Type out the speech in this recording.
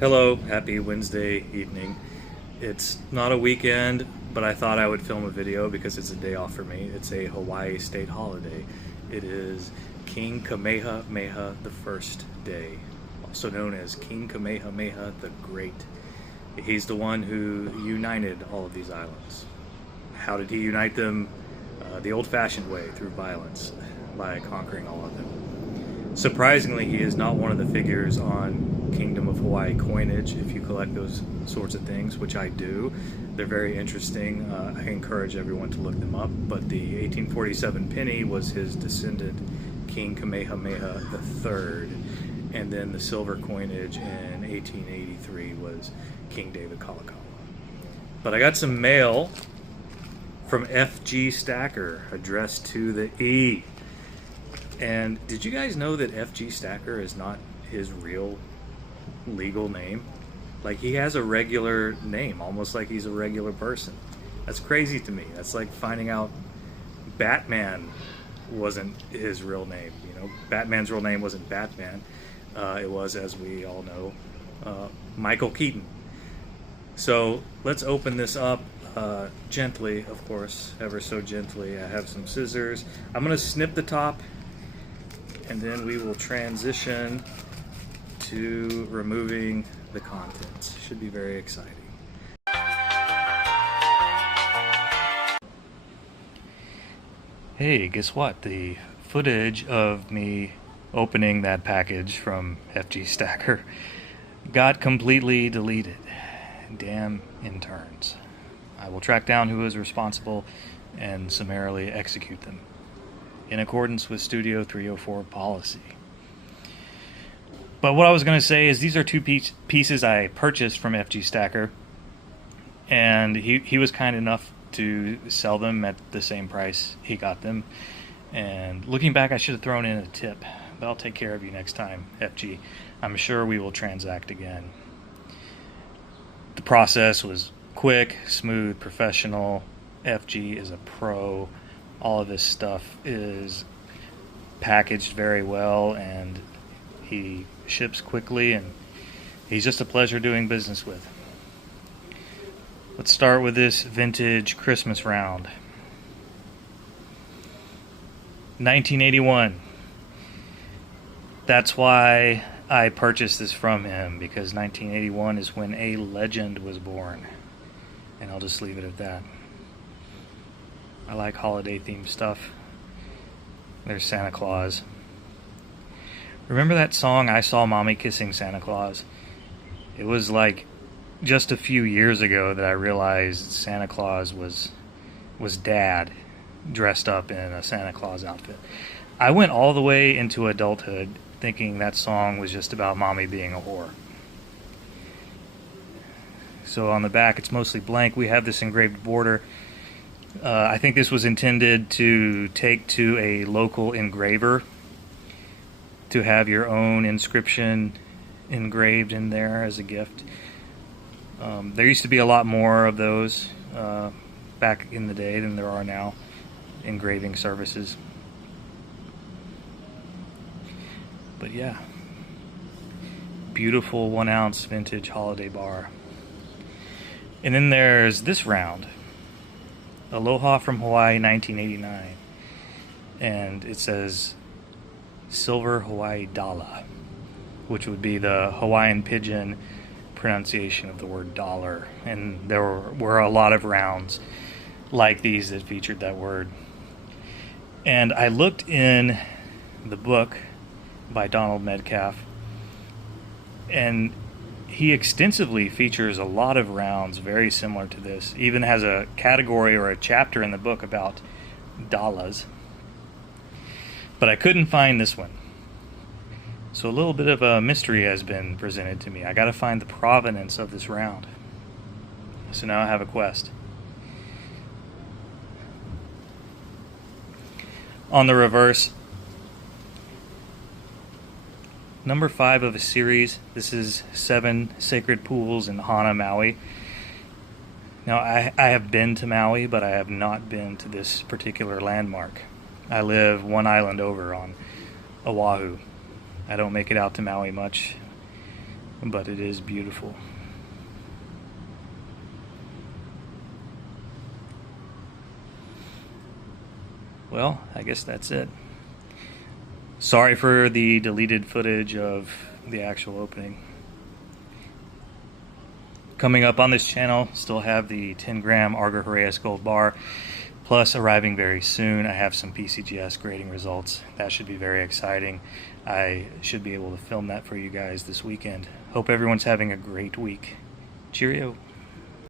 Hello, happy Wednesday evening. It's not a weekend, but I thought I would film a video because it's a day off for me. It's a Hawaii state holiday. It is King Kamehameha the First Day, also known as King Kamehameha the Great. He's the one who united all of these islands. How did he unite them? The old-fashioned way, through violence, by conquering all of them. Surprisingly, he is not one of the figures on Kingdom of Hawaii coinage. If you collect those sorts of things, which I do, they're very interesting. I encourage everyone to look them up. But the 1847 penny was his descendant, King Kamehameha III, and then the silver coinage in 1883 was King David Kalakaua. But I got some mail from F.G. Stacker addressed to the E. And did you guys know that F.G. Stacker is not his real legal name? Like, he has a regular name, almost like he's a regular person. That's crazy to me. That's like finding out Batman wasn't his real name. You know, Batman's real name wasn't Batman. It was, as we all know, Michael Keaton. So let's open this up gently, of course, ever so gently. I have some scissors. I'm going to snip the top, and then we will transition to removing the contents. Should be very exciting. Hey, guess what? The footage of me opening that package from FG Stacker got completely deleted. Damn interns. I will track down who is responsible and summarily execute them in accordance with Studio 304 policy. But what I was going to say is these are two pieces I purchased from FG Stacker, and he was kind enough to sell them at the same price he got them. And looking back, I should have thrown in a tip, but I'll take care of you next time, FG. I'm sure we will transact again. The process was quick, smooth, professional. FG is a pro. All of this stuff is packaged very well, and he ships quickly, and he's just a pleasure doing business with. Let's start with this vintage Christmas round. 1981. That's why I purchased this from him, because 1981 is when a legend was born. And I'll just leave it at that. I like holiday themed stuff. There's Santa Claus. Remember that song, I Saw Mommy Kissing Santa Claus? It was like just a few years ago that I realized Santa Claus was Dad dressed up in a Santa Claus outfit. I went all the way into adulthood thinking that song was just about Mommy being a whore. So on the back it's mostly blank. We have this engraved border. I think this was intended to take to a local engraver to have your own inscription engraved in there as a gift. There used to be a lot more of those back in the day than there are now, engraving services. But yeah, beautiful 1 ounce vintage holiday bar. And then there's this round, Aloha from Hawaii 1989, and it says Silver Hawaii Dala, which would be the Hawaiian pidgin pronunciation of the word dollar. And there were a lot of rounds like these that featured that word. And I looked in the book by Donald Metcalf, and he extensively features a lot of rounds very similar to this. Even has a category or a chapter in the book about dollars. But I couldn't find this one. So a little bit of a mystery has been presented to me. I got to find the provenance of this round. So now I have a quest. On the reverse, number 5 of a series. This is 7 Sacred Pools in Hana, Maui. Now, I have been to Maui, but I have not been to this particular landmark. I live one island over on Oahu. I don't make it out to Maui much. but it is beautiful. Well, I guess that's it. Sorry for the deleted footage of the actual opening. Coming up on this channel, still have the 10-gram Arger Heraeus Gold Bar, plus arriving very soon, I have some PCGS grading results. That should be very exciting. I should be able to film that for you guys this weekend. Hope everyone's having a great week. Cheerio.